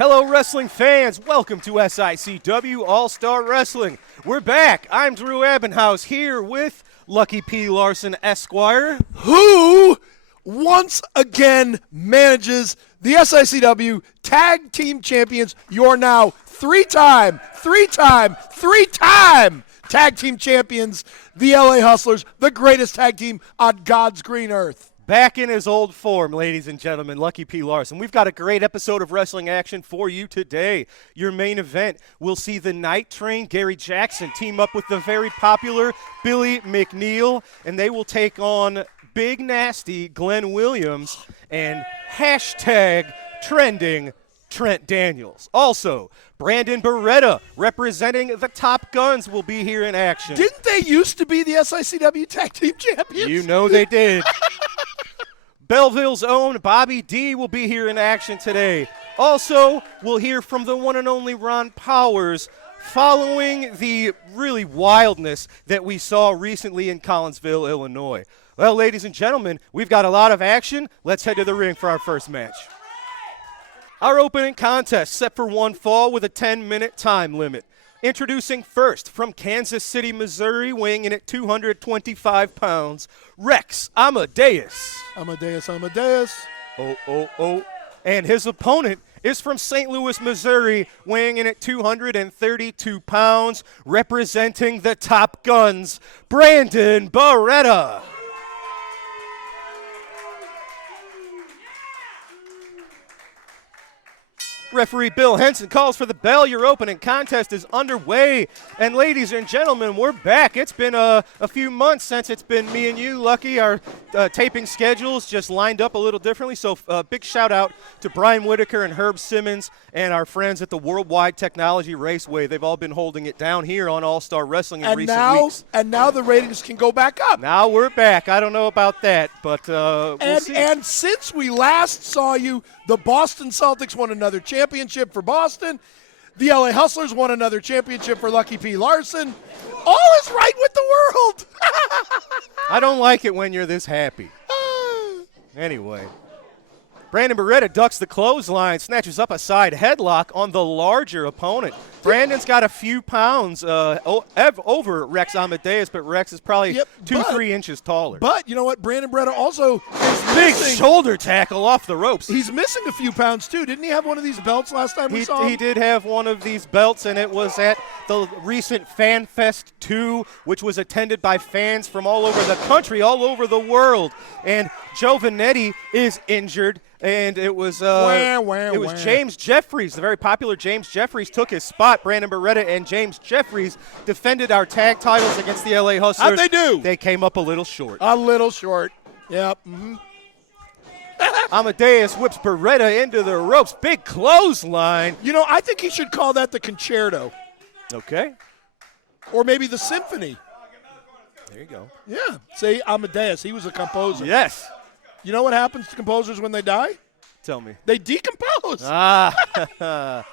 Hello, wrestling fans. Welcome to SICW All-Star Wrestling. We're back. I'm Drew Ebenhaus here with Lucky P. Larson, Esquire. Who once again manages the SICW Tag Team Champions. You're now three-time Tag Team Champions, the LA Hustlers, the greatest tag team on God's green earth. Back in his old form, ladies and gentlemen, Lucky P. Larson. We've got a great episode of wrestling action for you today. Your main event, we'll see the Night Train, Gary Jackson, team up with the very popular Billy McNeil, and they will take on Big Nasty Glenn Williams and hashtag trending Trent Daniels. Also, Brandon Beretta, representing the Top Guns, will be here in action. Didn't they used to be the SICW Tag Team Champions? You know they did. Belleville's own Bobby D will be here in action today. Also, we'll hear from the one and only Ron Powers following the really wildness that we saw recently in Collinsville, Illinois. Well, ladies and gentlemen, we've got a lot of action. Let's head to the ring for our first match. Our opening contest set for one fall with a 10-minute time limit. Introducing first from Kansas City, Missouri, weighing in at 225 pounds, Rex Amadeus. Amadeus. Oh. And his opponent is from St. Louis, Missouri, weighing in at 232 pounds, representing the Top Guns, Brandon Beretta. Referee Bill Henson calls for the bell. Your opening contest is underway. And ladies and gentlemen, we're back. It's been a few months since it's been me and you, Lucky. Our taping schedules just lined up a little differently. So big shout out to Brian Whitaker and Herb Simmons and our friends at the Worldwide Technology Raceway. They've all been holding it down here on All-Star Wrestling in recent weeks. And now the ratings can go back up. Now we're back. I don't know about that, but we'll see. And since we last saw you, the Boston Celtics won another championship for Boston. The LA Hustlers won another championship for Lucky P. Larson. All is right with the world. I don't like it when you're this happy. Anyway, Brandon Beretta ducks the clothesline, snatches up a side headlock on the larger opponent. Brandon's got a few pounds over Rex Amadeus, but Rex is probably 3 inches taller. But you know what? Brandon Beretta also is big missing. Shoulder tackle off the ropes. He's missing a few pounds, too. Didn't he have one of these belts last time we saw him? He did have one of these belts, and it was at the recent Fan Fest 2, which was attended by fans from all over the country, all over the world. And Joe Vanetti is injured. And it was James Jeffries, the very popular James Jeffries, took his spot. Brandon Beretta and James Jeffries defended our tag titles against the LA Hustlers. How'd they do? They came up a little short. A little short. Yep. Mm-hmm. Amadeus whips Beretta into the ropes. Big clothesline. You know, I think he should call that the concerto. Okay. Or maybe the symphony. There you go. Yeah. See, Amadeus, he was a composer. Yes. You know what happens to composers when they die? Tell me. They decompose. That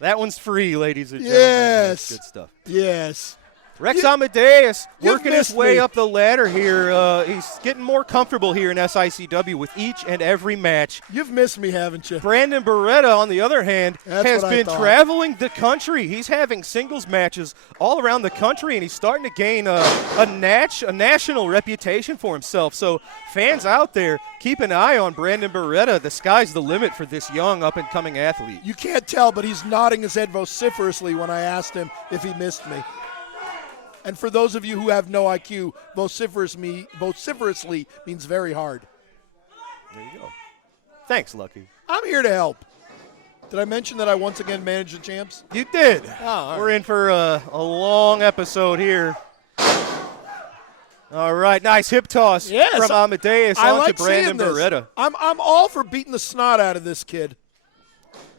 one's free, ladies and gentlemen. Yes. That's good stuff. Yes. Rex Amadeus working his way up the ladder here. He's getting more comfortable here in SICW with each and every match. You've missed me, haven't you? Brandon Beretta, on the other hand, has been traveling the country. He's having singles matches all around the country, and he's starting to gain a national reputation for himself. So fans out there, keep an eye on Brandon Beretta. The sky's the limit for this young up-and-coming athlete. You can't tell, but he's nodding his head vociferously when I asked him if he missed me. And for those of you who have no IQ, vociferously means very hard. There you go. Thanks, Lucky. I'm here to help. Did I mention that I once again managed the champs? You did. Oh, We're in for a long episode here. All right, nice hip toss from Amadeus onto Brandon Beretta. I'm all for beating the snot out of this kid.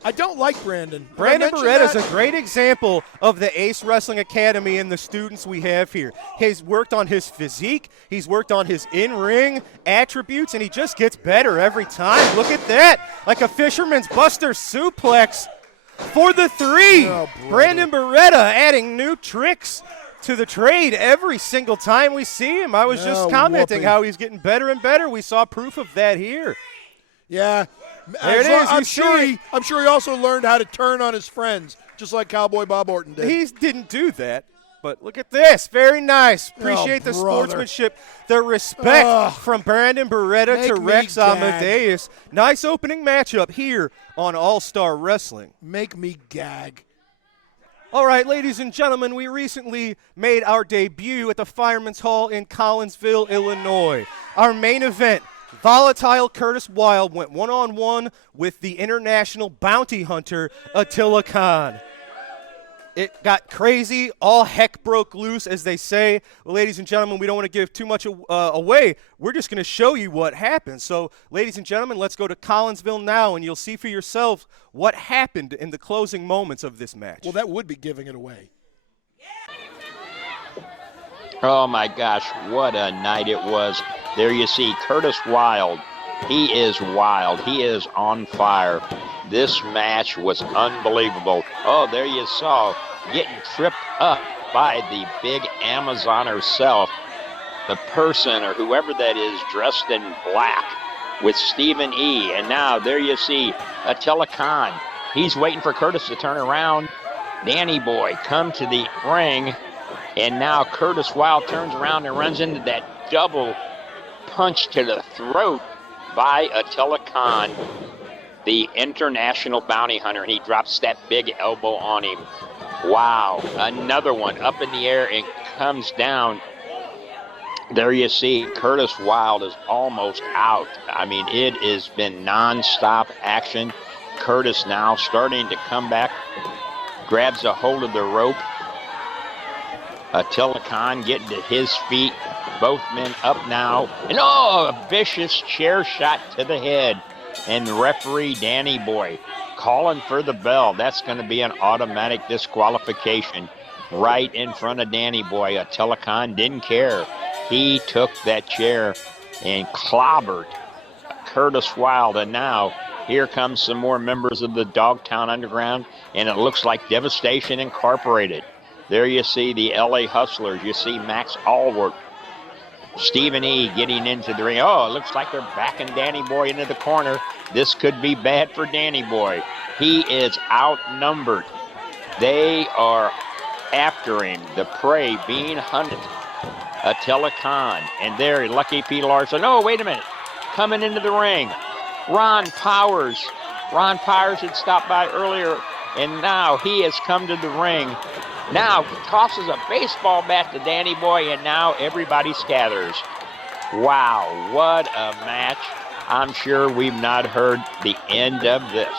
I don't like Brandon. Brandon Beretta is a great example of the Ace Wrestling Academy and the students we have here. He's worked on his physique, he's worked on his in-ring attributes, and he just gets better every time. Look at that, like a fisherman's buster suplex for the 3. Oh, Brandon Beretta adding new tricks to the trade every single time we see him. I was just commenting how he's getting better and better. We saw proof of that here. Yeah. There it is. I'm sure he also learned how to turn on his friends, just like Cowboy Bob Orton did. He didn't do that. But look at this. Very nice. Appreciate the brother. sportsmanship, the respect from Brandon Beretta to Rex Amadeus. Nice opening matchup here on All-Star Wrestling. Make me gag. All right, ladies and gentlemen, we recently made our debut at the Fireman's Hall in Collinsville, Illinois. Our main event, Volatile Curtis Wilde, went one-on-one with the international bounty hunter, Attila Khan. It got crazy. All heck broke loose, as they say. Well, ladies and gentlemen, we don't want to give too much away. We're just going to show you what happened. So, ladies and gentlemen, let's go to Collinsville now, and you'll see for yourselves what happened in the closing moments of this match. Well, that would be giving it away. Oh, my gosh, what a night it was. There you see Curtis Wilde. He is wild. He is on fire. This match was unbelievable. Oh, there you saw getting tripped up by the big Amazon herself. The person or whoever that is dressed in black with Stephen E. And now there you see Attila Khan. He's waiting for Curtis to turn around. Danny Boy come to the ring. And now Curtis Wilde turns around and runs into that double punch to the throat by Attila Khan, the international bounty hunter. He drops that big elbow on him. Wow, another one up in the air and comes down. There you see Curtis Wilde is almost out. I mean, it has been non-stop action. Curtis now starting to come back, grabs a hold of the rope. Attila Khan getting to his feet. Both men up now. And a vicious chair shot to the head. And referee Danny Boy calling for the bell. That's going to be an automatic disqualification right in front of Danny Boy. Attila Khan didn't care. He took that chair and clobbered Curtis Wilde. And now here comes some more members of the Dogtown Underground. And it looks like Devastation Incorporated. There you see the LA Hustlers. You see Max Allworth. Stephen E. getting into the ring. Oh, it looks like they're backing Danny Boy into the corner. This could be bad for Danny Boy. He is outnumbered. They are after him. The prey being hunted. Attila Khan. And there, Lucky P. Larson. Oh, wait a minute. Coming into the ring. Ron Powers. Ron Powers had stopped by earlier, and now he has come to the ring. Now tosses a baseball bat to Danny Boy, and now everybody scatters. Wow, what a match. I'm sure we've not heard the end of this.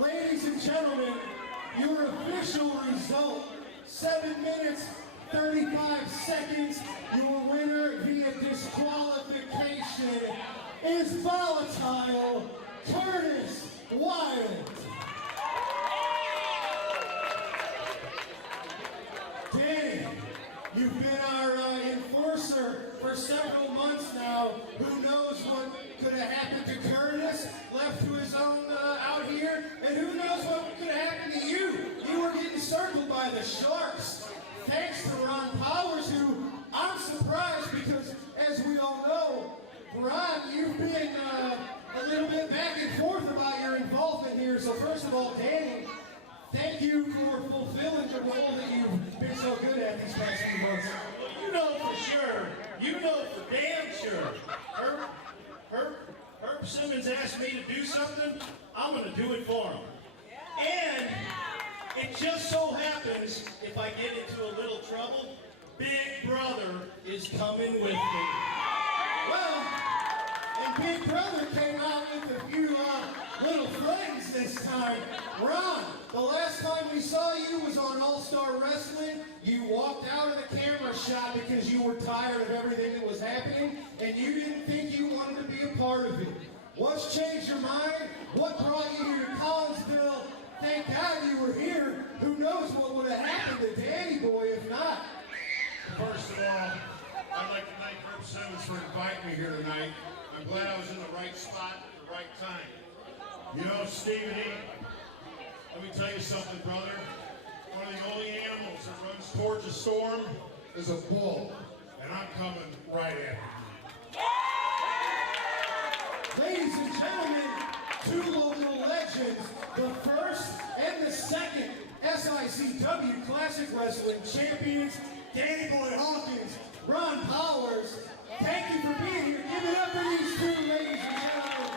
Ladies and gentlemen, your official result, 7 minutes, 35 seconds. Your winner via disqualification is Volatile Curtis Wild. Danny, you've been our enforcer for several months now. Who knows what could have happened to Curtis, left to his own out here, and who knows what could have happened to you. You were getting circled by the Sharks. Thanks to Ron Powers, who I'm surprised because, as we all know, Ron, you've been a little bit back and forth about your involvement here. So first of all, Danny, thank you for fulfilling the role that you've been so good at these past few months. Well, you know for sure. You know for damn sure. Herb Simmons asked me to do something, I'm going to do it for him. And it just so happens, if I get into a little trouble, Big Brother is coming with me. Well, and Big Brother came out with a few little friends this time. Ron, the last time we saw you was on All-Star Wrestling. You walked out of the camera shot because you were tired of everything that was happening, and you didn't think you wanted to be a part of it. What's changed your mind? What brought you here to Collinsville? Thank God you were here. Who knows what would have happened to Danny Boy if not? First of all, I'd like to thank Herb Simmons for inviting me here tonight. I'm glad I was in the right spot at the right time. You know, Stephen E., let me tell you something, brother. One of the only animals that runs towards a storm is a bull, and I'm coming right at you. Ladies and gentlemen, two local legends, the first and the second SICW Classic Wrestling champions, Danny Boy Hawkins, Ron Powers. Thank you for being here. Give it up for these two, ladies and gentlemen.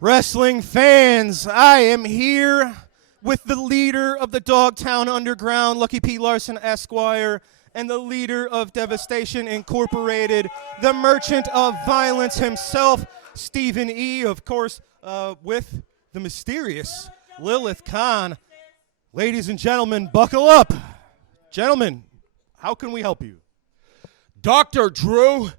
Wrestling fans, I am here with the leader of the Dogtown Underground, Lucky P. Larson Esquire, and the leader of Devastation Incorporated, the merchant of violence himself, Stephen E., of course, with the mysterious Lilith Khan. Ladies and gentlemen, buckle up. Gentlemen, how can we help you? Dr. Drew,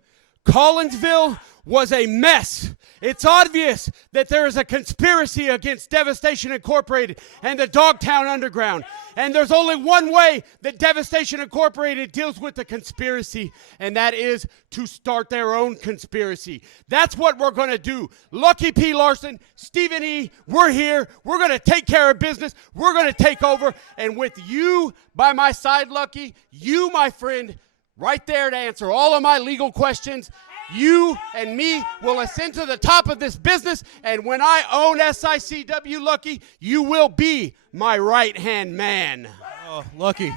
Collinsville was a mess. It's obvious that there is a conspiracy against Devastation Incorporated and the Dogtown Underground. And there's only one way that Devastation Incorporated deals with the conspiracy, and that is to start their own conspiracy. That's what we're going to do. Lucky P. Larson, Stephen E., we're here. We're going to take care of business. We're going to take over. And with you by my side, Lucky, you, my friend, right there to answer all of my legal questions, you and me will ascend to the top of this business, and when I own SICW, Lucky, you will be my right-hand man. Oh, Lucky.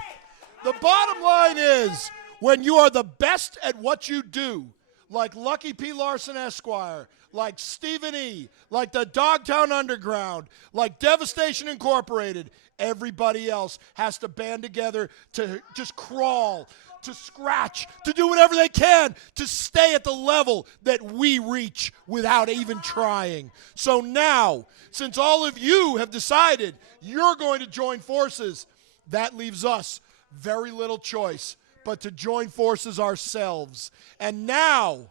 The bottom line is, when you are the best at what you do, like Lucky P. Larson Esquire, like Stephen E., like the Dogtown Underground, like Devastation Incorporated, everybody else has to band together to just crawl, to scratch, to do whatever they can to stay at the level that we reach without even trying. So now, since all of you have decided you're going to join forces, that leaves us very little choice but to join forces ourselves. And now,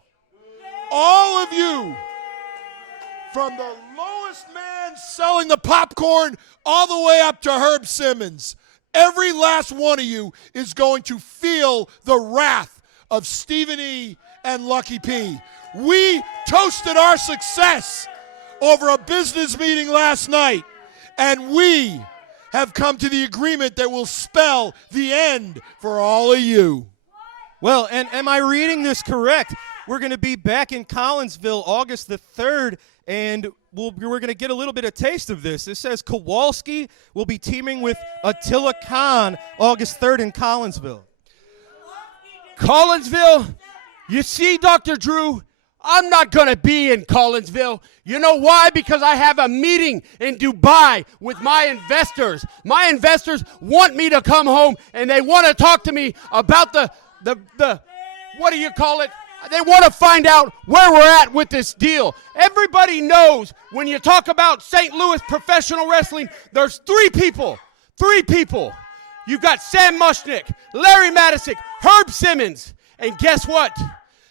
all of you, from the lowest man selling the popcorn all the way up to Herb Simmons, every last one of you is going to feel the wrath of Stephen E. and Lucky P. We toasted our success over a business meeting last night, and we have come to the agreement that will spell the end for all of you. Well, and am I reading this correct? We're going to be back in Collinsville August the 3rd, and we're going to get a little bit of taste of this. It says Kowalski will be teaming with Attila Khan August 3rd in Collinsville. Collinsville, you see, Dr. Drew, I'm not going to be in Collinsville. You know why? Because I have a meeting in Dubai with my investors. My investors want me to come home, and they want to talk to me about the what do you call it? They want to find out where we're at with this deal. Everybody knows when you talk about St. Louis professional wrestling, there's three people. You've got Sam Mushnick, Larry Madison, Herb Simmons, and guess what?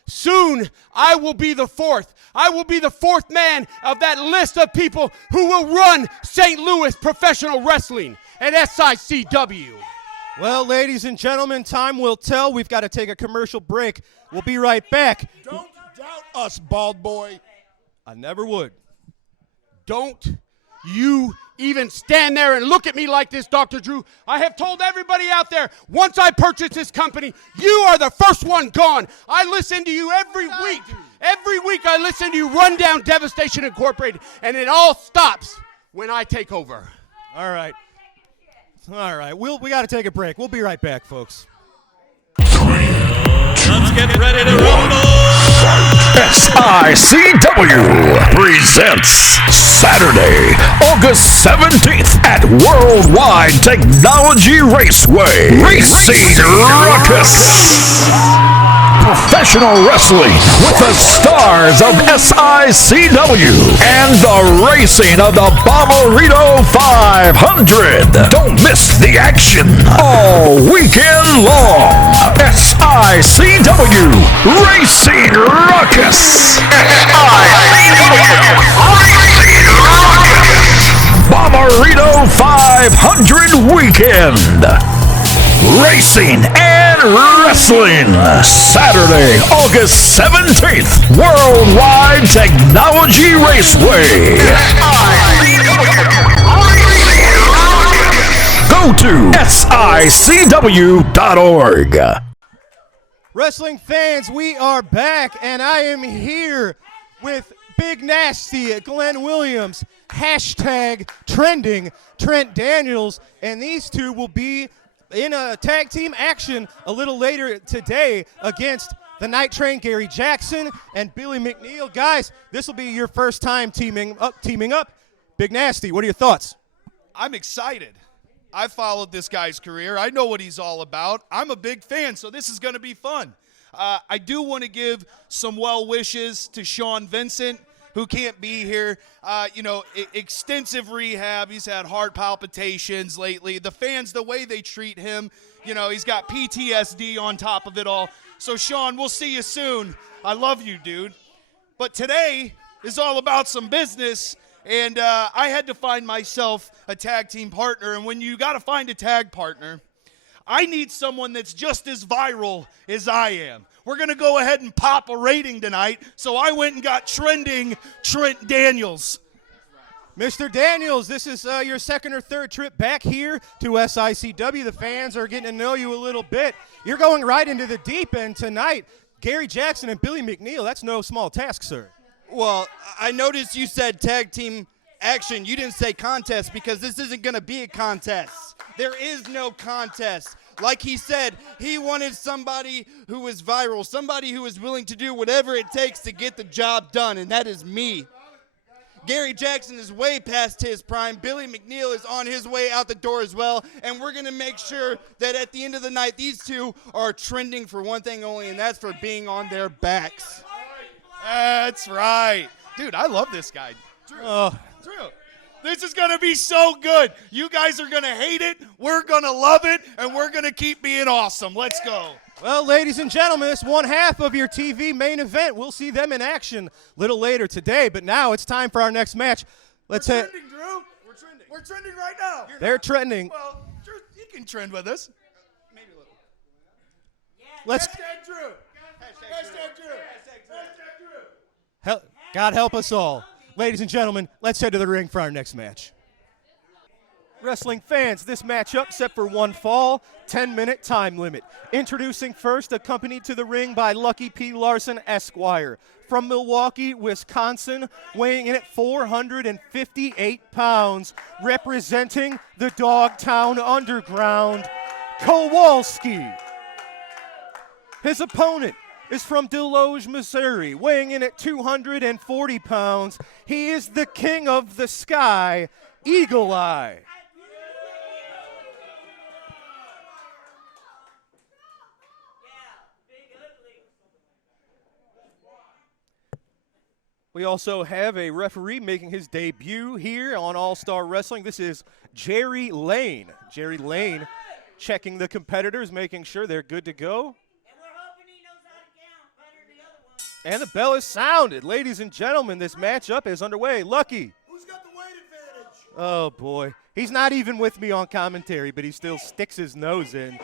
Soon, I will be the fourth. I will be the fourth man of that list of people who will run St. Louis professional wrestling at SICW. Well, ladies and gentlemen, time will tell. We've got to take a commercial break. We'll be right back. Don't doubt us, bald boy. I never would. Don't you even stand there and look at me like this, Dr. Drew. I have told everybody out there, once I purchase this company, you are the first one gone. I listen to you every week. Every week I listen to you run down Devastation Incorporated, and it all stops when I take over. All right. We got to take a break. We'll be right back, folks. Let's get ready to rumble! SICW presents Saturday, August 17th at Worldwide Technology Raceway. Racing Ruckus. Professional wrestling with the stars of SICW and the racing of the Bomberito 500. Don't miss the action all weekend long. SICW Racing Ruckus. Bomberito 500 weekend. Racing and wrestling. Saturday, August 17th. Worldwide Technology Raceway. Go to SICW.org. Wrestling fans, we are back, and I am here with Big Nasty, Glenn Williams, hashtag trending, Trent Daniels, and these two will be in a tag team action a little later today against the Night Train, Gary Jackson and Billy McNeil. Guys, this will be your first time teaming up. Big Nasty, what are your thoughts? I'm excited. I followed this guy's career. I know what he's all about. I'm a big fan, so this is going to be fun. I do want to give some well wishes to Sean Vincent, who can't be here. Extensive rehab. He's had heart palpitations lately. The fans, the way they treat him, he's got PTSD on top of it all. So, Sean, we'll see you soon. I love you, dude. But today is all about some business, and I had to find myself a tag team partner. And when you got to find a tag partner, I need someone that's just as viral as I am. We're going to go ahead and pop a rating tonight, so I went and got trending Trent Daniels. Mr. Daniels, this is your second or third trip back here to SICW. The fans are getting to know you a little bit. You're going right into the deep end tonight. Gary Jackson and Billy McNeil, that's no small task, sir. Well, I noticed you said tag team action. You didn't say contest because this isn't going to be a contest. There is no contest. Like he said, he wanted somebody who was viral, somebody who was willing to do whatever it takes to get the job done, and that is me. Gary Jackson is way past his prime. Billy McNeil is on his way out the door as well, and we're going to make sure that at the end of the night, these two are trending for one thing only, and that's for being on their backs. That's right. Dude, I love this guy. Drew, this is going to be so good. You guys are going to hate it. We're going to love it, and we're going to keep being awesome. Let's go. Well, ladies and gentlemen, it's one half of your TV main event. We'll see them in action a little later today, but now it's time for our next match. Let's We're trending, Drew. We're trending. We're trending right now. They're trending. Well, Drew, you can trend with us. Maybe a little. Let's Hashtag Drew. Hashtag Drew. Hashtag Drew. God help us all. Ladies and gentlemen, let's head to the ring for our next match. Wrestling fans, this matchup set for one fall, 10-minute time limit. Introducing first, accompanied to the ring by Lucky P. Larson, Esquire. From Milwaukee, Wisconsin, weighing in at 458 pounds, representing the Dogtown Underground, Kowalski. His opponent is from Deloge, Missouri, weighing in at 240 pounds. He is the king of the sky, Eagle Eye. We also have a referee making his debut here on All-Star Wrestling. This is Jerry Lane. Jerry Lane checking the competitors, making sure they're good to go. And the bell is sounded. Ladies and gentlemen, this matchup is underway. Lucky. Who's got the weight advantage? Oh, boy. He's not even with me on commentary, but he still sticks his nose in.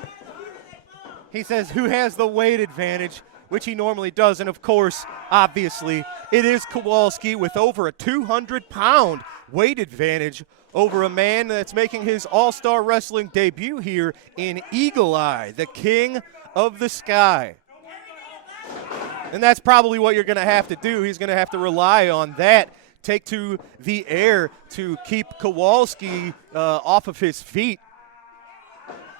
He says, who has the weight advantage, which he normally does. And, of course, obviously, it is Kowalski with over a 200-pound weight advantage over a man that's making his All-Star Wrestling debut here in Eagle Eye, the king of the sky. And that's probably what you're going to have to do. He's going to have to rely on that, take to the air to keep Kowalski off of his feet.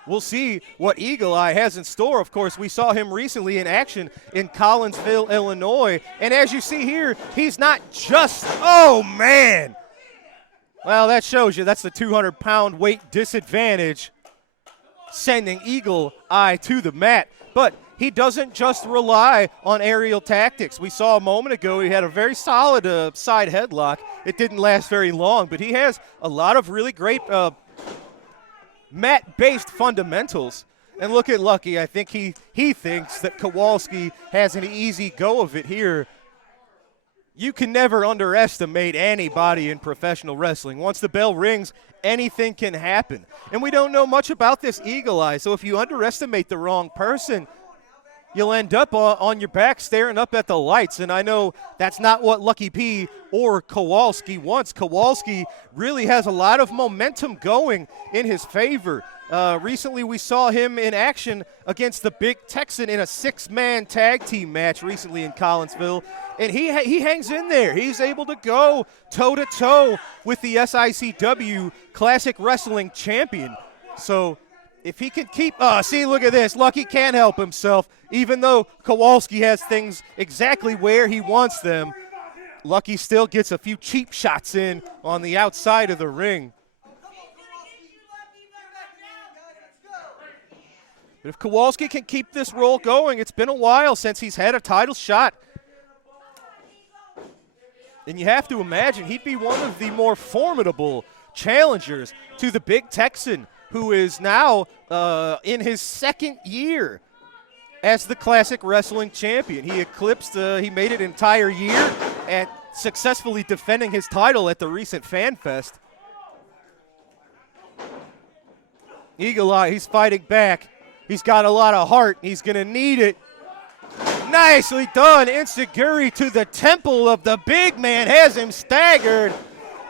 We'll see what Eagle Eye has in store. Of course, we saw him recently in action in Collinsville, Illinois. And as you see here, he's not just, oh, man. Well, that shows you that's the 200-pound weight disadvantage sending Eagle Eye to the mat. But he doesn't just rely on aerial tactics. We saw a moment ago he had a very solid side headlock. It didn't last very long, but he has a lot of really great mat-based fundamentals. And look at Lucky. I think he thinks that Kowalski has an easy go of it here. You can never underestimate anybody in professional wrestling. Once the bell rings, anything can happen. And we don't know much about this Eagle Eye, so if you underestimate the wrong person, you'll end up on your back staring up at the lights. And I know that's not what Lucky P or Kowalski wants. Kowalski really has a lot of momentum going in his favor. Recently we saw him in action against the Big Texan in a 6-man tag team match recently in Collinsville. And he hangs in there. He's able to go toe-to-toe with the SICW Classic Wrestling Champion. So if he can keep, see, look at this. Lucky can't help himself. Even though Kowalski has things exactly where he wants them, Lucky still gets a few cheap shots in on the outside of the ring. But if Kowalski can keep this roll going, it's been a while since he's had a title shot. And you have to imagine he'd be one of the more formidable challengers to the Big Texan, who is now in his second year as the Classic Wrestling Champion. He eclipsed, he made it an entire year at successfully defending his title at the recent Fan Fest. Eagle Eye, he's fighting back. He's got a lot of heart. He's going to need it. Nicely done. Enziguri to the temple of the big man. Has him staggered.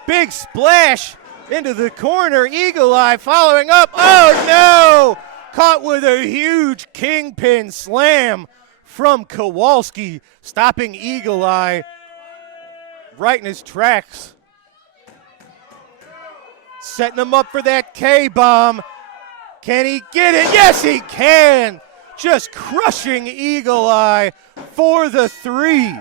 Big splash into the corner. Eagle Eye following up. Oh, no. Caught with a huge kingpin slam from Kowalski, stopping Eagle Eye right in his tracks. Setting him up for that K-bomb. Can he get it? Yes, he can. Just crushing Eagle Eye for the 3.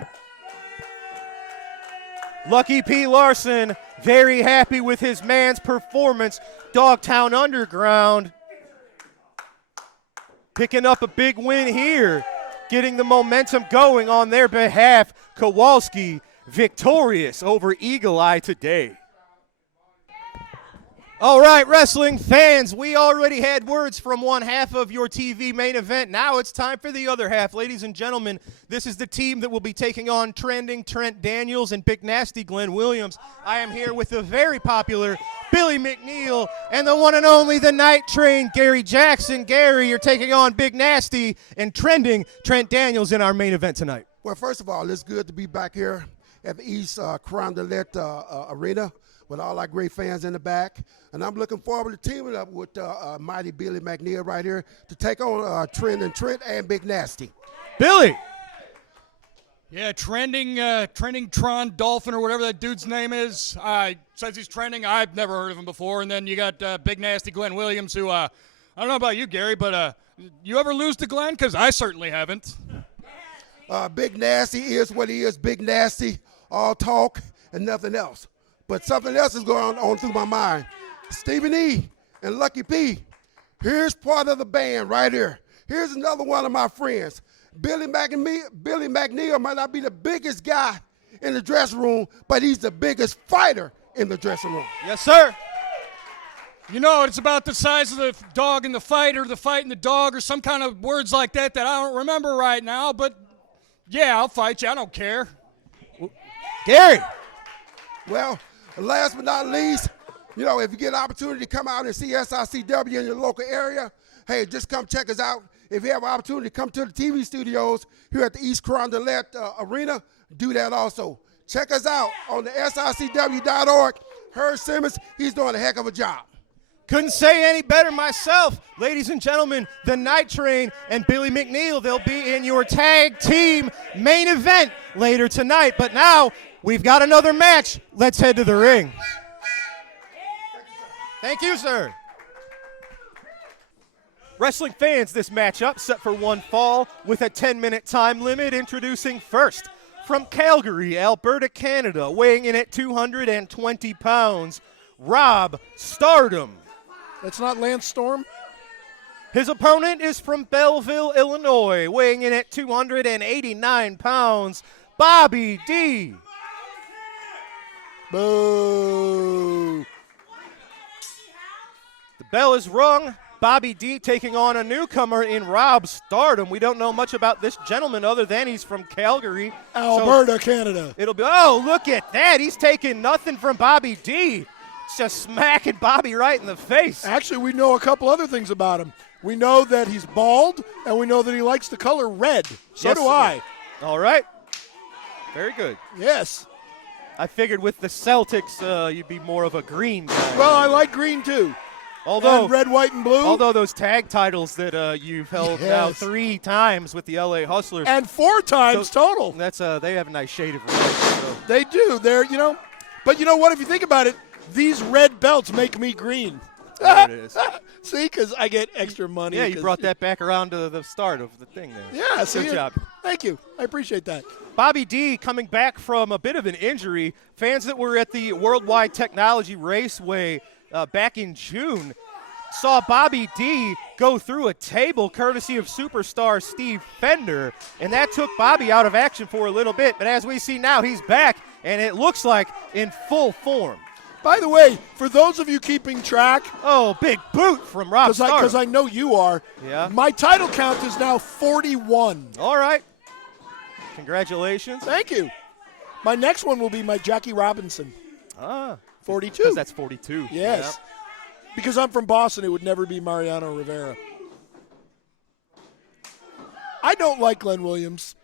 Lucky P. Larson, very happy with his man's performance. Dogtown Underground picking up a big win here, getting the momentum going on their behalf. Kowalski victorious over Eagle Eye today. All right, wrestling fans, we already had words from one half of your TV main event. Now it's time for the other half. Ladies and gentlemen, this is the team that will be taking on Trending Trent Daniels and Big Nasty Glenn Williams. I am here with the very popular Billy McNeil and the one and only the Night Train, Gary Jackson. Gary, you're taking on Big Nasty and Trending Trent Daniels in our main event tonight. Well, first of all, it's good to be back here at the East Carondelet Arena with all our great fans in the back. And I'm looking forward to teaming up with mighty Billy McNeil right here to take on Trending Trent and Big Nasty. Billy. Yeah, trending Tron Dolphin or whatever that dude's name is. Says he's trending. I've never heard of him before. And then you got Big Nasty Glenn Williams, who I don't know about you, Gary, but you ever lose to Glenn? Because I certainly haven't. Big Nasty is what he is. Big Nasty, all talk and nothing else. But something else is going on through my mind. Stephen E. and Lucky P. Here's part of the band right here. Here's another one of my friends. Billy McNeil might not be the biggest guy in the dressing room, but he's the biggest fighter in the dressing room. Yes, sir. You know, it's about the size of the dog in the fight, or the fight in the dog, or some kind of words like that I don't remember right now, but yeah, I'll fight you. I don't care. Gary. Well, last but not least, you know, if you get an opportunity to come out and see SICW in your local area, hey, just come check us out. If you have an opportunity to come to the TV studios here at the East Carondelet Arena, do that also. Check us out on the SICW.org. Herb Simmons, he's doing a heck of a job. Couldn't say any better myself. Ladies and gentlemen, the Night Train and Billy McNeil, they'll be in your tag team main event later tonight. But now we've got another match. Let's head to the ring. Thank you, sir. Wrestling fans, this matchup set for one fall with a 10-minute time limit. Introducing first from Calgary, Alberta, Canada, weighing in at 220 pounds, Rob Stardom. That's not Lance Storm? His opponent is from Belleville, Illinois, weighing in at 289 pounds, Bobby D. Boo. The bell is rung. Bobby D taking on a newcomer in Rob Stardom. We don't know much about this gentleman other than he's from Calgary. Alberta, Canada. It'll be, oh, look at that. He's taking nothing from Bobby D. Just smacking Bobby right in the face. Actually, we know a couple other things about him. We know that he's bald, and we know that he likes the color red. So Yes, do I. All right. Very good. Yes. I figured with the Celtics, you'd be more of a green guy. Well, I like green, too. Although and red, white, and blue. Although those tag titles that you've held now 3 times with the LA Hustlers. And 4 times total. That's they have a nice shade of red. So. They do. They're, you know. But you know what? If you think about it, these red belts make me green. There it is. See, because I get extra money. Yeah, you brought that back around to the start of the thing there. Yeah, good job. Thank you. I appreciate that. Bobby D coming back from a bit of an injury. Fans that were at the Worldwide Technology Raceway back in June saw Bobby D go through a table courtesy of superstar Steve Fender, and that took Bobby out of action for a little bit. But as we see now, he's back, and it looks like in full form. By the way, for those of you keeping track. Oh, big boot from Rob Stardom. Because I know you are. Yeah. My title count is now 41. All right. Congratulations. Thank you. My next one will be my Jackie Robinson. 42. Because that's 42. Yes. Yep. Because I'm from Boston, it would never be Mariano Rivera. I don't like Glenn Williams.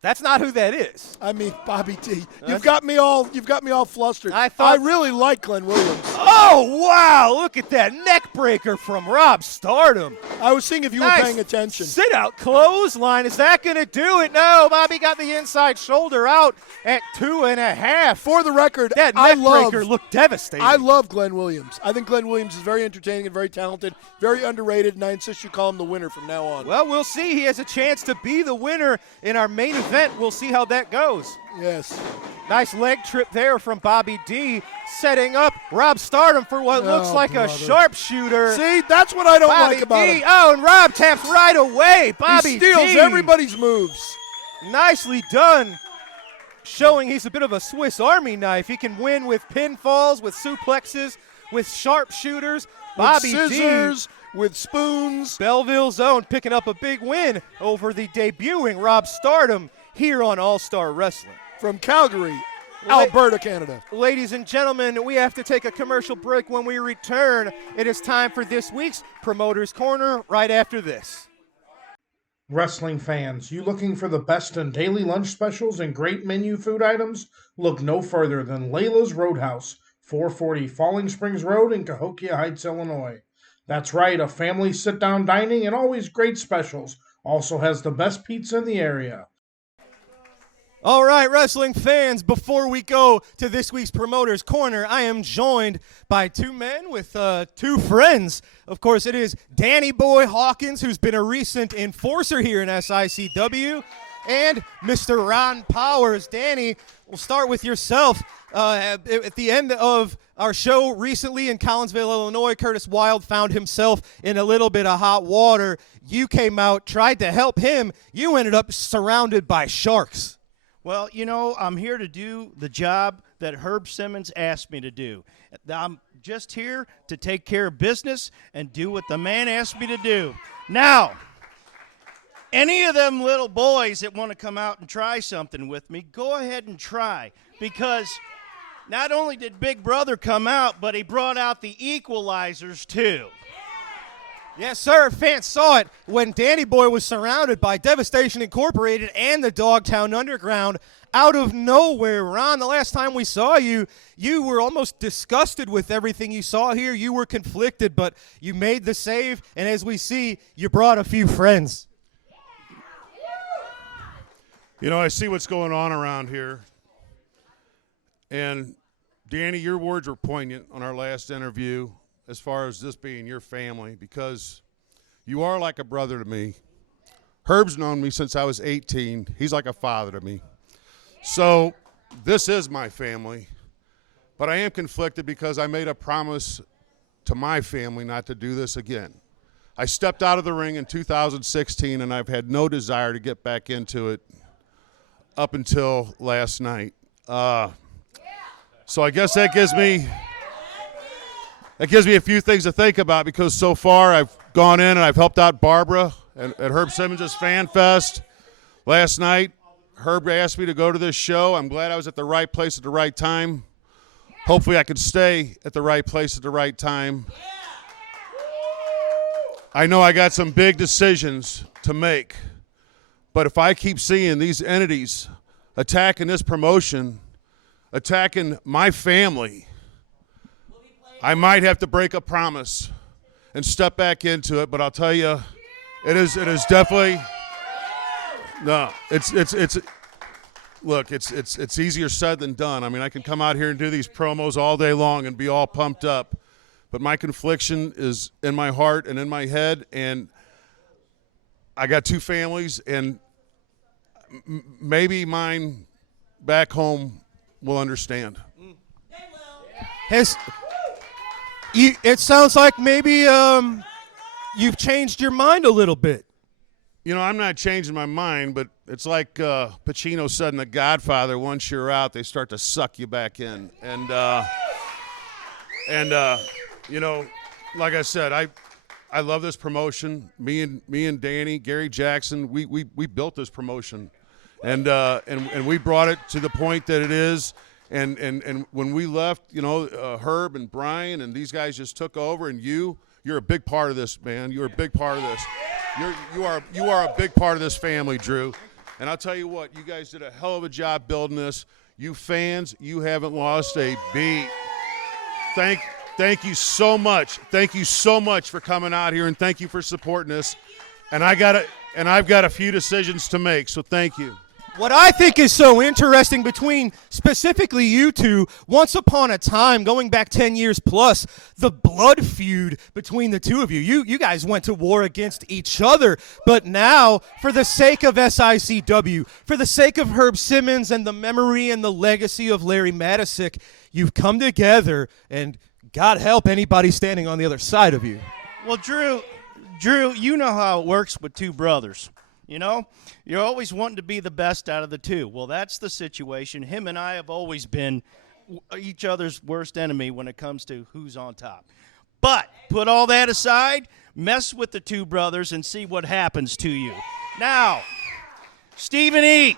That's not who that is. I mean, Bobby D. You've got me all flustered. I really like Glenn Williams. Oh, wow. Look at that neck breaker from Rob Stardom. I was seeing if you were paying attention. Sit out clothesline. Is that going to do it? No, Bobby got the inside shoulder out at 2.5. For the record, that neck breaker looked devastating. I love Glenn Williams. I think Glenn Williams is very entertaining and very talented, very underrated, and I insist you call him the winner from now on. Well, we'll see. He has a chance to be the winner in our main event. We'll see how that goes. Yes. Nice leg trip there from Bobby D, setting up Rob Stardom for what looks like a sharpshooter. See, that's what I don't Bobby like about D. him. Oh, and Rob taps right away. Bobby He steals D. everybody's moves. Nicely done. Showing he's a bit of a Swiss Army knife. He can win with pinfalls, with suplexes, with sharpshooters. Bobby with scissors, with spoons. Belleville's own picking up a big win over the debuting Rob Stardom here on All-Star Wrestling. From Calgary, Alberta, Canada. Ladies and gentlemen, we have to take a commercial break. When we return, it is time for this week's Promoter's Corner right after this. Wrestling fans, you looking for the best in daily lunch specials and great menu food items? Look no further than Layla's Roadhouse, 440 Falling Springs Road in Cahokia Heights, Illinois. That's right, a family sit-down dining and always great specials. Also has the best pizza in the area. All right, wrestling fans, before we go to this week's Promoter's Corner, I am joined by 2 men with 2 friends. Of course, it is Danny Boy Hawkins, who's been a recent enforcer here in SICW, and Mr. Ron Powers. Danny, we'll start with yourself. At the end of our show recently in Collinsville, Illinois, Curtis Wilde found himself in a little bit of hot water. You came out, tried to help him. You ended up surrounded by sharks. Well, you know, I'm here to do the job that Herb Simmons asked me to do. I'm just here to take care of business and do what the man asked me to do. Now, any of them little boys that want to come out and try something with me, go ahead and try. Because not only did Big Brother come out, but he brought out the equalizers too. Yes, sir. Fans saw it when Danny Boy was surrounded by Devastation Incorporated and the Dogtown Underground out of nowhere. Ron, the last time we saw you, you were almost disgusted with everything you saw here. You were conflicted, but you made the save, and as we see, you brought a few friends. You know, I see what's going on around here. And, Danny, your words were poignant on our last interview as far as this being your family, because you are like a brother to me. Herb's known me since I was 18. He's like a father to me. So this is my family. But I am conflicted because I made a promise to my family not to do this again. I stepped out of the ring in 2016, and I've had no desire to get back into it up until last night. So I guess that gives me a few things to think about, because so far I've gone in and I've helped out Barbara at Herb Simmons' Fan Fest. Last night, Herb asked me to go to this show. I'm glad I was at the right place at the right time. Hopefully I can stay at the right place at the right time. I know I got some big decisions to make, but if I keep seeing these entities attacking this promotion, attacking my family, I might have to break a promise and step back into it. But I'll tell you, it is definitely no. It's easier said than done. I mean, I can come out here and do these promos all day long and be all pumped up, but my confliction is in my heart and in my head, and I got two families, and maybe mine back home will understand. It sounds like maybe you've changed your mind a little bit. You know, I'm not changing my mind, but it's like Pacino said in The Godfather, once you're out, they start to suck you back in. And you know, like I said, I love this promotion. Me and Danny, Gary Jackson, we built this promotion. And we brought it to the point that it is. And when we left, you know, Herb and Brian and these guys just took over, and you're a big part of this, man. You're a big part of this. You are a big part of this family, Drew. And I'll tell you what, you guys did a hell of a job building this. You fans, you haven't lost a beat. Thank you so much. Thank you so much for coming out here, and thank you for supporting us. And I've got a few decisions to make, so thank you. What I think is so interesting between specifically you two, once upon a time, going back 10 years plus, the blood feud between the two of you. You guys went to war against each other, but now, for the sake of SICW, for the sake of Herb Simmons and the memory and the legacy of Larry Matisick, you've come together, and God help anybody standing on the other side of you. Well, Drew, you know how it works with two brothers. You know, you're always wanting to be the best out of the two. Well, that's the situation. Him and I have always been each other's worst enemy when it comes to who's on top. But put all that aside, mess with the two brothers and see what happens to you. Now, Stephen E.,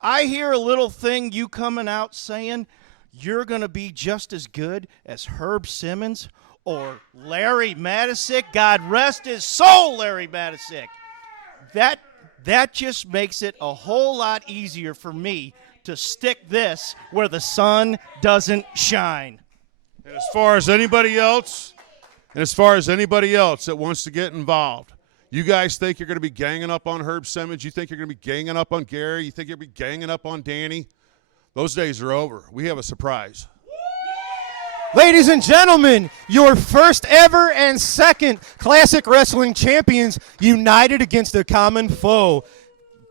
I hear a little thing you coming out saying you're going to be just as good as Herb Simmons or Larry Matisick. God rest his soul, Larry Matisick. That just makes it a whole lot easier for me to stick this where the sun doesn't shine. And as far as anybody else that wants to get involved, you guys think you're going to be ganging up on Herb Simmons? You think you're going to be ganging up on Gary? You think you're going to be ganging up on Danny? Those days are over. We have a surprise. Ladies and gentlemen, your first ever and second Classic Wrestling champions united against a common foe.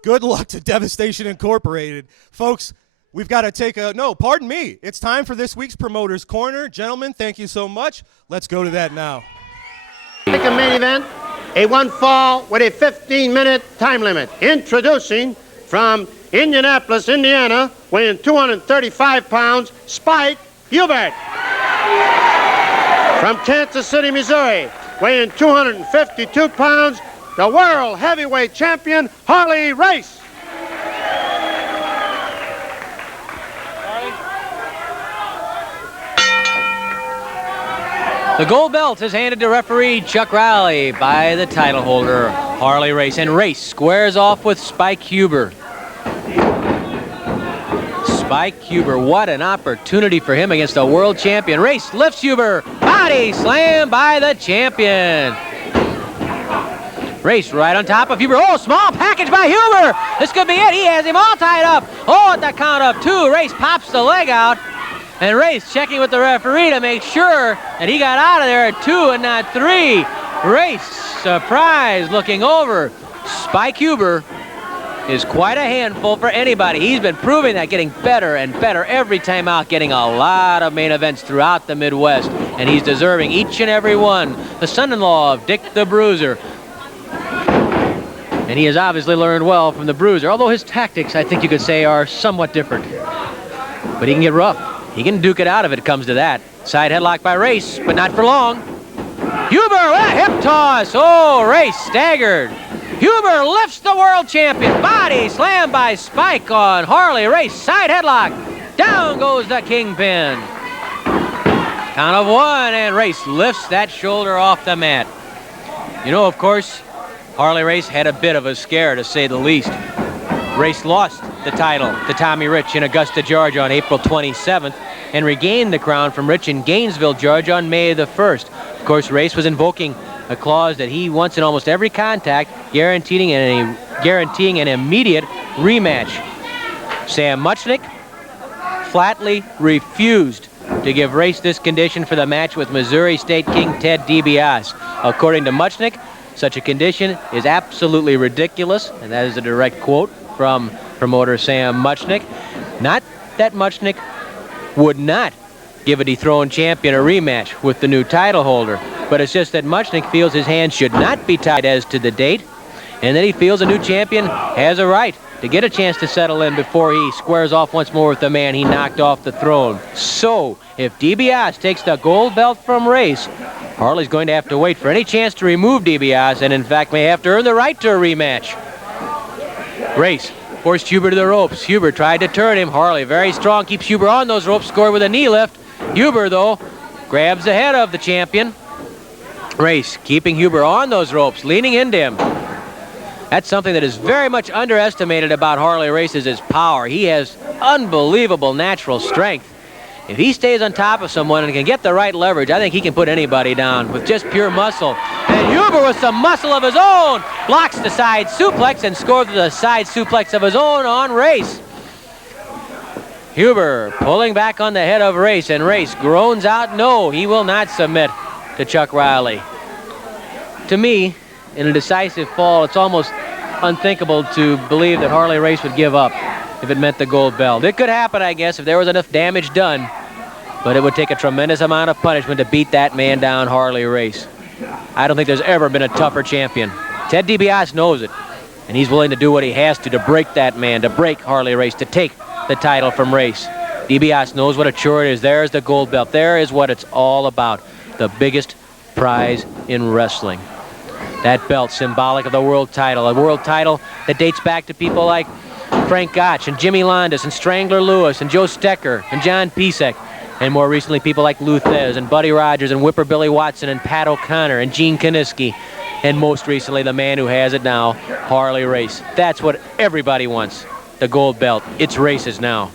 Good luck to Devastation Incorporated. Folks, we've got to take pardon me. It's time for this week's Promoter's Corner. Gentlemen, thank you so much. Let's go to that now. Pick a main event, a one fall with a 15-minute time limit. Introducing from Indianapolis, Indiana, weighing 235 pounds, Spike Hubert. From Kansas City, Missouri, weighing 252 pounds, the world heavyweight champion, Harley Race. The gold belt is handed to referee Chuck Riley by the title holder, Harley Race. And Race squares off with Spike Huber. Spike Huber, what an opportunity for him against a world champion. Race lifts Huber, body slam by the champion. Race right on top of Huber. Oh, small package by Huber. This could be it. He has him all tied up. Oh, at the count of 2, Race pops the leg out. And Race checking with the referee to make sure that he got out of there at 2 and not 3. Race, surprise, looking over. Spike Huber is quite a handful for anybody. He's been proving that, getting better and better every time out, getting a lot of main events throughout the Midwest. And he's deserving each and every one. The son-in-law of Dick the Bruiser. And he has obviously learned well from the Bruiser, although his tactics, I think you could say, are somewhat different. But he can get rough. He can duke it out if it comes to that. Side headlock by Race, but not for long. Huber with a hip toss. Oh, Race staggered. Huber lifts the world champion. Body slam by Spike on Harley Race. Side headlock. Down goes the kingpin. Count of 1, and Race lifts that shoulder off the mat. You know, of course, Harley Race had a bit of a scare, to say the least. Race lost the title to Tommy Rich in Augusta, Georgia on April 27th and regained the crown from Rich in Gainesville, Georgia on May the 1st. Of course, Race was invoking a clause that he wants in almost every contact, guaranteeing an immediate rematch. Sam Muchnick flatly refused to give Race this condition for the match with Missouri State King Ted DiBiase. According to Muchnick, such a condition is absolutely ridiculous, and that is a direct quote from promoter Sam Muchnick. Not that Muchnick would not give a dethroned champion a rematch with the new title holder, but it's just that Muchnick feels his hands should not be tied as to the date, and that he feels a new champion has a right to get a chance to settle in before he squares off once more with the man he knocked off the throne. So, if DiBiase takes the gold belt from Race, Harley's going to have to wait for any chance to remove DiBiase, and in fact may have to earn the right to a rematch. Race forced Huber to the ropes. Huber tried to turn him. Harley, very strong, keeps Huber on those ropes, scored with a knee lift. Huber, though, grabs the head of the champion. Race keeping Huber on those ropes, leaning into him. That's something that is very much underestimated about Harley Race, is his power. He has unbelievable natural strength. If he stays on top of someone and can get the right leverage, I think he can put anybody down with just pure muscle. And Huber, with some muscle of his own, blocks the side suplex and scores with a side suplex of his own on Race. Huber pulling back on the head of Race, and Race groans out, no, he will not submit to Chuck Riley. To me, in a decisive fall, it's almost unthinkable to believe that Harley Race would give up if it meant the gold belt. It could happen, I guess, if there was enough damage done, but it would take a tremendous amount of punishment to beat that man down, Harley Race. I don't think there's ever been a tougher champion. Ted DiBiase knows it, and he's willing to do what he has to break that man, to break Harley Race, to take the title from Race. DiBiase knows what a chore it is. There is the gold belt. There is what it's all about, the biggest prize in wrestling. That belt, symbolic of the world title, a world title that dates back to people like Frank Gotch and Jimmy Londas and Strangler Lewis and Joe Stecker and John Pisek, and more recently people like Lou Thez and Buddy Rogers and Whipper Billy Watson and Pat O'Connor and Gene Kaniski, and most recently the man who has it now, Harley Race. That's what everybody wants, the gold belt. It's Race's now.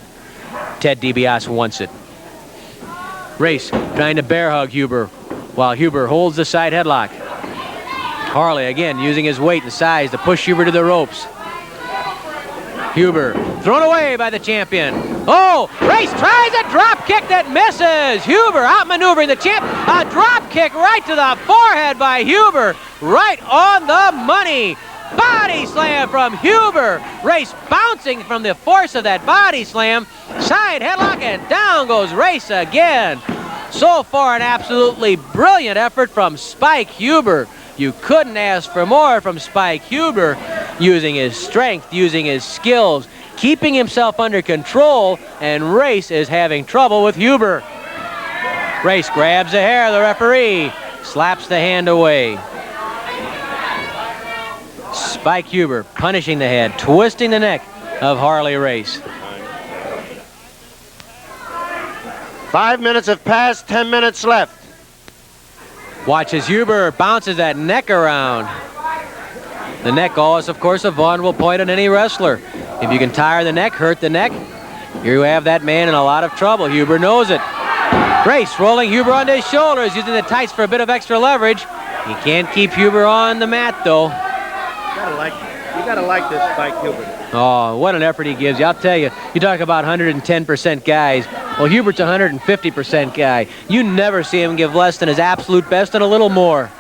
Ted DiBiase wants it. Race trying to bear hug Huber while Huber holds the side headlock. Harley again using his weight and size to push Huber to the ropes. Huber thrown away by the champion. Oh, Race tries a drop kick that misses. Huber outmaneuvering the champ. A drop kick right to the forehead by Huber. Right on the money. Body slam from Huber. Race bouncing from the force of that body slam. Side headlock, and down goes Race again. So far, an absolutely brilliant effort from Spike Huber. You couldn't ask for more from Spike Huber, using his strength, using his skills, keeping himself under control, and Race is having trouble with Huber. Race grabs the hair of the referee, slaps the hand away. Spike Huber punishing the head, twisting the neck of Harley Race. 5 minutes have passed, 10 minutes left. Watch as Huber bounces that neck around. The neck always, of course, a vulnerable point on any wrestler. If you can tire the neck, hurt the neck, you have that man in a lot of trouble. Huber knows it. Race rolling Huber onto his shoulders, using the tights for a bit of extra leverage. He can't keep Huber on the mat, though. You gotta like this Spike Huber. Oh, what an effort he gives you. I'll tell you, you talk about 110% guys. Well, Hubert's a 150% guy. You never see him give less than his absolute best and a little more.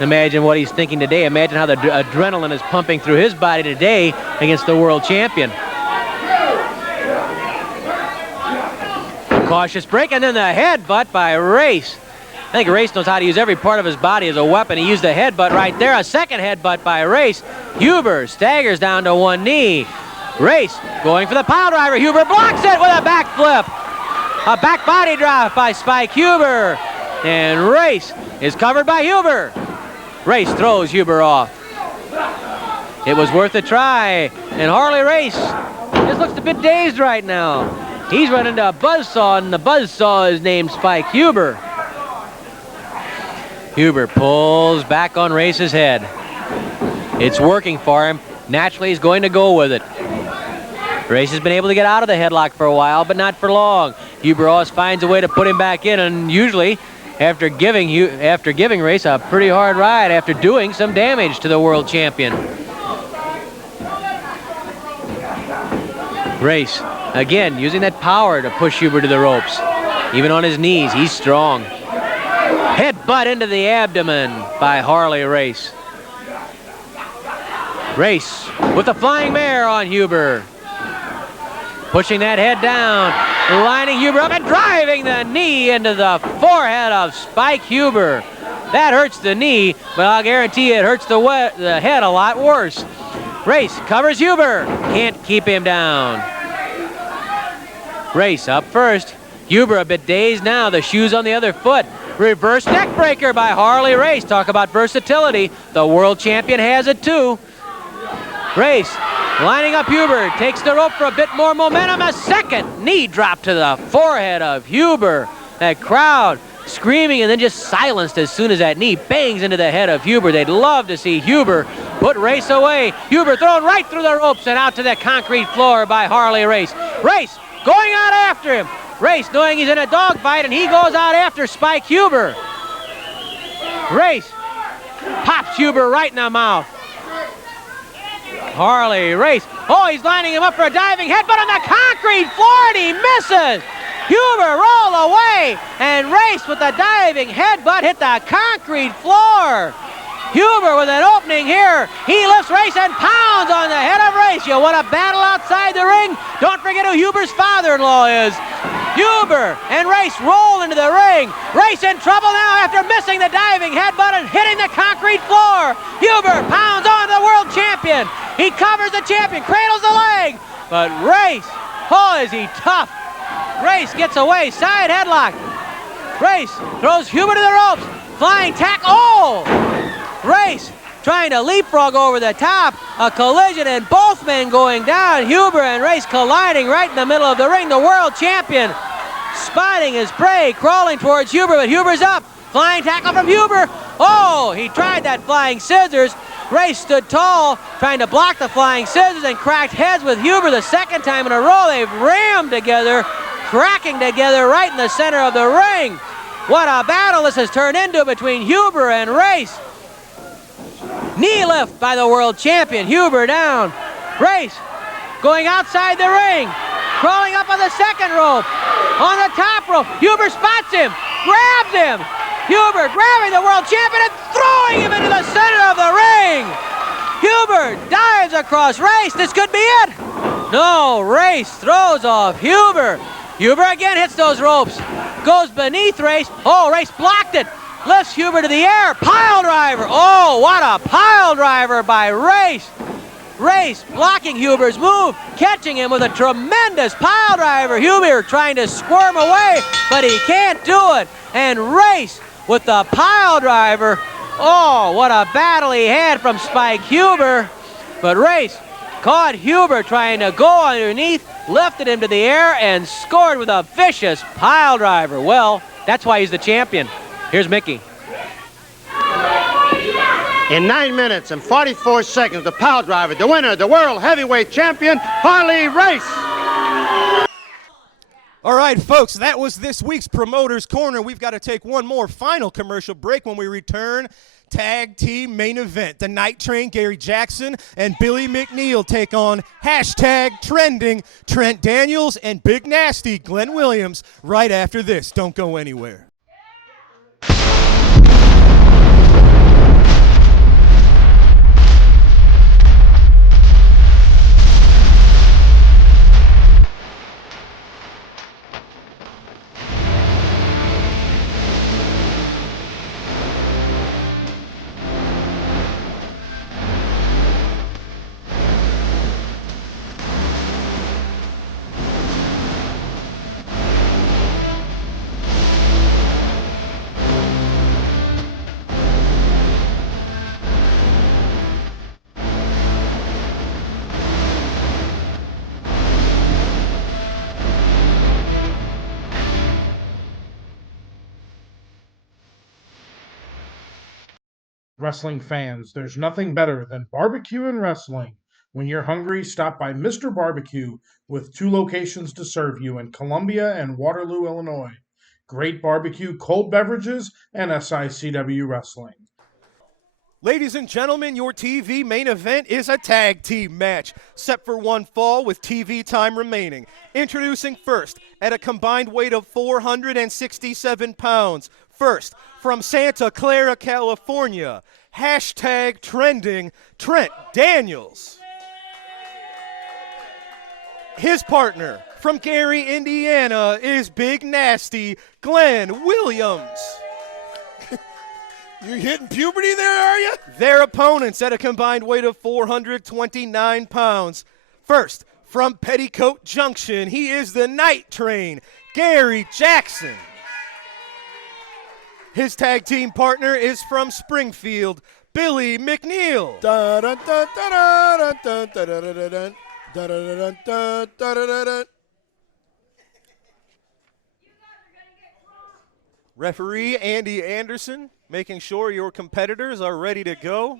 Imagine what he's thinking today. Imagine how the adrenaline is pumping through his body today against the world champion. Cautious break, and then the headbutt by Race. I think Race knows how to use every part of his body as a weapon. He used the headbutt right there. A second headbutt by Race. Huber staggers down to one knee. Race going for the pile driver. Huber blocks it with a backflip. A back body drop by Spike Huber. And Race is covered by Huber. Race throws Huber off. It was worth a try. And Harley Race just looks a bit dazed right now. He's run into a buzzsaw, and the buzzsaw is named Spike Huber. Huber pulls back on Race's head. It's working for him. Naturally, he's going to go with it. Race has been able to get out of the headlock for a while, but not for long. Huber always finds a way to put him back in, and usually, after giving Race a pretty hard ride, after doing some damage to the world champion. Race, again, using that power to push Huber to the ropes. Even on his knees, he's strong. Headbutt into the abdomen by Harley Race. Race with the flying mare on Huber. Pushing that head down, lining Huber up and driving the knee into the forehead of Spike Huber. That hurts the knee, but I'll guarantee it hurts the head a lot worse. Race covers Huber, can't keep him down. Race up first. Huber a bit dazed now, the shoes on the other foot. Reverse neck breaker by Harley Race. Talk about versatility. The world champion has it too. Race lining up Huber, takes the rope for a bit more momentum. A second knee drop to the forehead of Huber. That crowd screaming and then just silenced as soon as that knee bangs into the head of Huber. They'd love to see Huber put Race away. Huber thrown right through the ropes and out to the concrete floor by Harley Race. Race going out after him. Race knowing he's in a dogfight, and he goes out after Spike Huber. Race pops Huber right in the mouth. Harley Race. Oh, he's lining him up for a diving headbutt on the concrete floor, and he misses. Huber rolled away, and Race with the diving headbutt hit the concrete floor. Huber with an opening here. He lifts Race and pounds on the head of Race. You want a battle outside the ring? Don't forget who Huber's father-in-law is. Huber and Race roll into the ring. Race in trouble now after missing the diving headbutt and hitting the concrete floor. Huber pounds on the world champion. He covers the champion, cradles the leg. But Race, oh, is he tough. Race gets away, side headlock. Race throws Huber to the ropes. Flying tack, oh! Race trying to leapfrog over the top. A collision and both men going down. Huber and Race colliding right in the middle of the ring. The world champion spotting his prey, crawling towards Huber, but Huber's up. Flying tackle from Huber. Oh, he tried that flying scissors. Race stood tall, trying to block the flying scissors and cracked heads with Huber the second time in a row. They've rammed together, cracking together right in the center of the ring. What a battle this has turned into between Huber and Race. Knee lift by the world champion. Huber down. Race going outside the ring. Crawling up on the second rope. On the top rope. Huber spots him. Grabs him. Huber grabbing the world champion and throwing him into the center of the ring. Huber dives across Race. This could be it. No, Race throws off Huber. Huber again hits those ropes. Goes beneath Race. Oh, Race blocked it. Lifts Huber to the air. Pile driver. Oh, what a pile driver by Race. Race blocking Huber's move, catching him with a tremendous pile driver. Huber trying to squirm away, but he can't do it. And Race with the pile driver. Oh, what a battle he had from Spike Huber. But Race caught Huber trying to go underneath, lifted him to the air, and scored with a vicious pile driver. Well, that's why he's the champion. Here's Mickey. In 9 minutes and 44 seconds, the pile driver, the winner, the world heavyweight champion, Harley Race. All right, folks, that was this week's Promoter's Corner. We've got to take one more final commercial break. When we return, tag team main event. The Night Train, Gary Jackson, and Billy McNeil take on #trending Trent Daniels and Big Nasty Glenn Williams right after this. Don't go anywhere. Wrestling fans, there's nothing better than barbecue and wrestling. When you're hungry, stop by Mr. Barbecue with 2 locations to serve you in Columbia and Waterloo, Illinois. Great barbecue, cold beverages, and SICW wrestling. Ladies and gentlemen, your TV main event is a tag team match, set for one fall with TV time remaining. Introducing first, at a combined weight of 467 pounds, first, from Santa Clara, California, #trending Trent Daniels. His partner from Gary, Indiana, is Big Nasty Glenn Williams. You hitting puberty there, are you? Their opponents at a combined weight of 429 pounds. First, from Petticoat Junction, he is the Night Train, Gary Jackson. His tag team partner is from Springfield, Billy McNeil. Referee Andy Anderson, making sure your competitors are ready to go.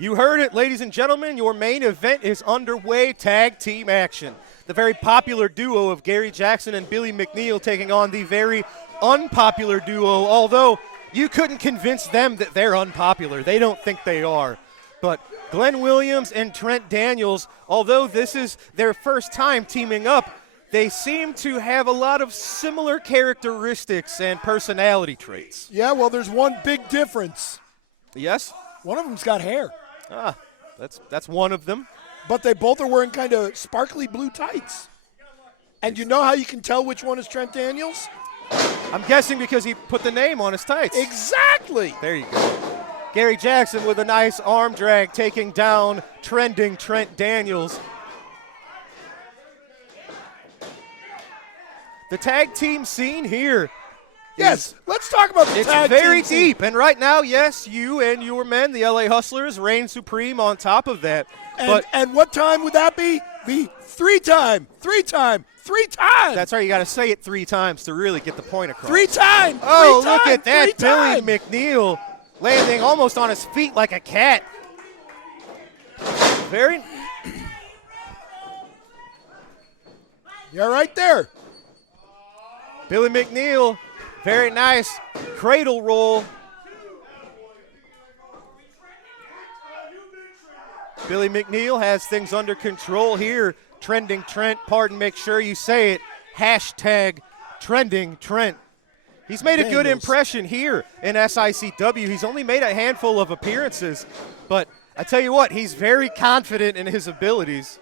You heard it, ladies and gentlemen. Your main event is underway, tag team action. The very popular duo of Gary Jackson and Billy McNeil taking on the very unpopular duo, although you couldn't convince them that they're unpopular. They don't think they are. But Glenn Williams and Trent Daniels, although this is their first time teaming up, they seem to have a lot of similar characteristics and personality traits. Yeah, well, there's one big difference. Yes? One of them's got hair. Ah, that's one of them. But they both are wearing kind of sparkly blue tights. And you know how you can tell which one is Trent Daniels? I'm guessing because he put the name on his tights. Exactly. There you go. Gary Jackson with a nice arm drag taking down trending Trent Daniels. The tag team scene here. Yes, let's talk about the tag team. It's very deep, and right now, yes, you and your men, the LA Hustlers, reign supreme on top of that. And what time would that be? The three time. That's right, you got to say it 3 times to really get the point across. 3 times. Oh, look at that, Billy McNeil landing almost on his feet like a cat. Very. You're right there. Billy McNeil, very nice cradle roll. Billy McNeil has things under control here. Trending Trent, pardon, make sure you say it. #trending Trent. He's made a good impression here in SICW. He's only made a handful of appearances, but I tell you what, he's very confident in his abilities.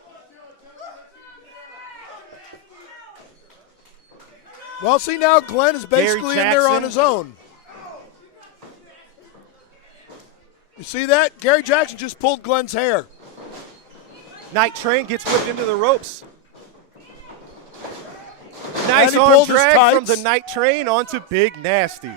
Well, see now, Glenn is basically in there on his own. You see that? Gary Jackson just pulled Glenn's hair. Night Train gets whipped into the ropes. And Nice he arm pulled his drag from tights. the Night Train onto Big Nasty.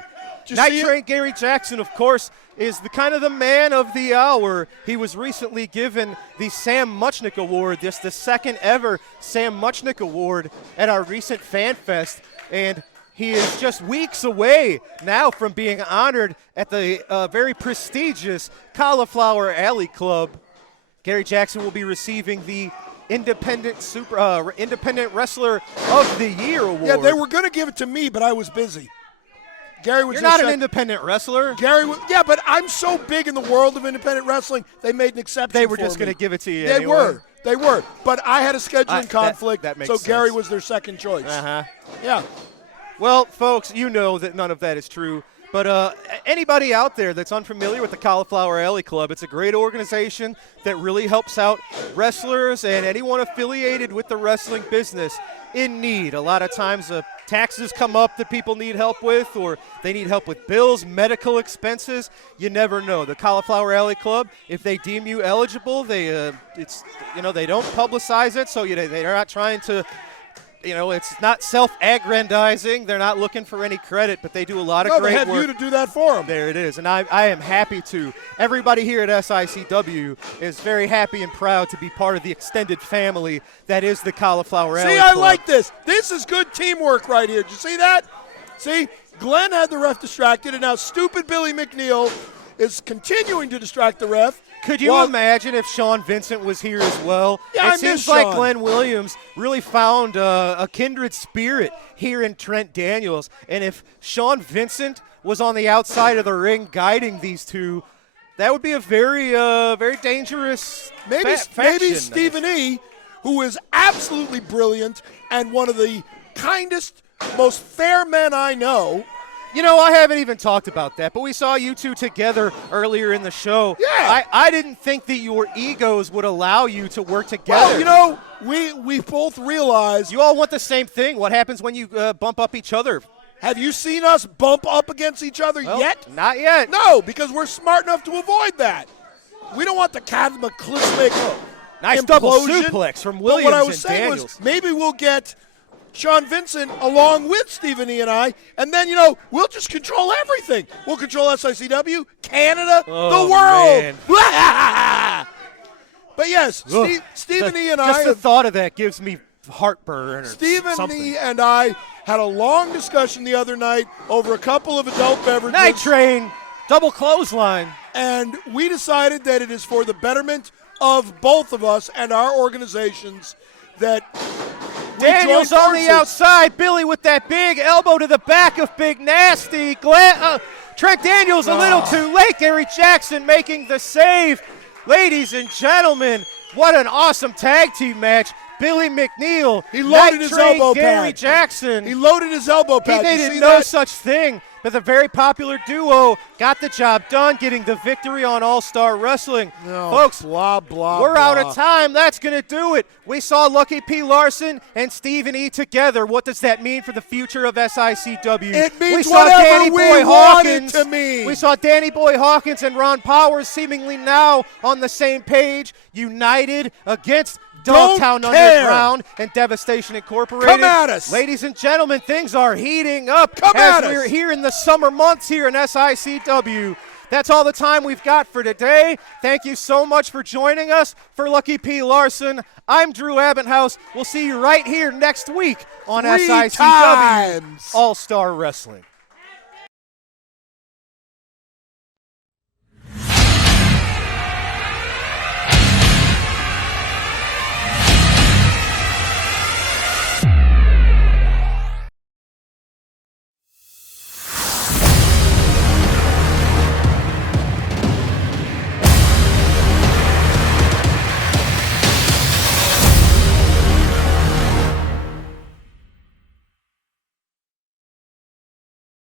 you Night see it? Train Gary Jackson, of course, is the kind of the man of the hour. He was recently given the Sam Muchnick Award, the second ever Sam Muchnick Award at our recent Fan Fest, and he is just weeks away now from being honored at the very prestigious Cauliflower Alley Club. Gary Jackson will be receiving the Independent Wrestler of the Year award. Yeah, they were going to give it to me, but I was busy. Gary was You're not an independent wrestler. Gary was, yeah, but I'm so big in the world of independent wrestling, they made an exception They were for just me. going to give it to you They anyway. They were. But I had a scheduling conflict, that makes so sense. Gary was their second choice. Uh-huh. Yeah. Well, folks, you know that none of that is true. But anybody out there that's unfamiliar with the Cauliflower Alley Club, it's a great organization that really helps out wrestlers and anyone affiliated with the wrestling business in need. A lot of times taxes come up that people need help with, or they need help with bills, medical expenses. You never know. The Cauliflower Alley Club, if they deem you eligible, they don't publicize it, so they're not trying to. It's not self-aggrandizing. They're not looking for any credit, but they do a lot of great work. They have you to do that for them. There it is, and I am happy to. Everybody here at SICW is very happy and proud to be part of the extended family that is the Cauliflower Alley See, I Club. like this. This is good teamwork right here. Did you see that? See, Glenn had the ref distracted, and now stupid Billy McNeil is continuing to distract the ref. Could you imagine if Sean Vincent was here as well? Yeah, I it seems miss like Sean. Glenn Williams really found a kindred spirit here in Trent Daniels. And if Sean Vincent was on the outside of the ring guiding these two, that would be a very, very dangerous Maybe faction. Stephen E., who is absolutely brilliant and one of the kindest, most fair men I know. I haven't even talked about that, but we saw you two together earlier in the show. Yeah. I didn't think that your egos would allow you to work together. Well, we both realize. You all want the same thing. What happens when you bump up each other? Have you seen us bump up against each other yet? Not yet. No, because we're smart enough to avoid that. We don't want the cataclysmic Nice double implosion. suplex from But Williams what I was and saying Daniels. was maybe we'll get Sean Vincent along with Stephen E. and I, and then, we'll just control everything. We'll control SICW, Canada, the world. Man. But yes, Stephen E. and just I. the thought of that gives me heartburn. Or Stephen something. E. and I had a long discussion the other night over a couple of adult beverages. Night Train, double clothesline. And we decided that it is for the betterment of both of us and our organizations that we Daniels join on the forces. outside. Billy with that big elbow to the back of Big Nasty. Trent Daniels a little too late. Gary Jackson making the save. Ladies and gentlemen, what an awesome tag team match. Billy McNeil. He loaded his elbow Gary pad. Jackson. He loaded his elbow pad. They You did see no that? such thing. But the very popular duo got the job done, getting the victory on All-Star Wrestling. No, Folks, blah, blah, we're out of blah. time. That's going to do it. We saw Lucky P. Larson and Stephen E. together. What does that mean for the future of SICW? It means we saw whatever Danny we Boy want it Hawkins. to mean. We saw Danny Boy Hawkins and Ron Powers seemingly now on the same page, united against Dogtown Underground and Devastation Incorporated. Come at us. Ladies and gentlemen, things are heating up Come as at we're us. here in the summer months here in SICW. That's all the time we've got for today. Thank you so much for joining us. For Lucky P. Larson, I'm Drew Abenthouse. We'll see you right here next week on 3 SICW times. All-Star Wrestling.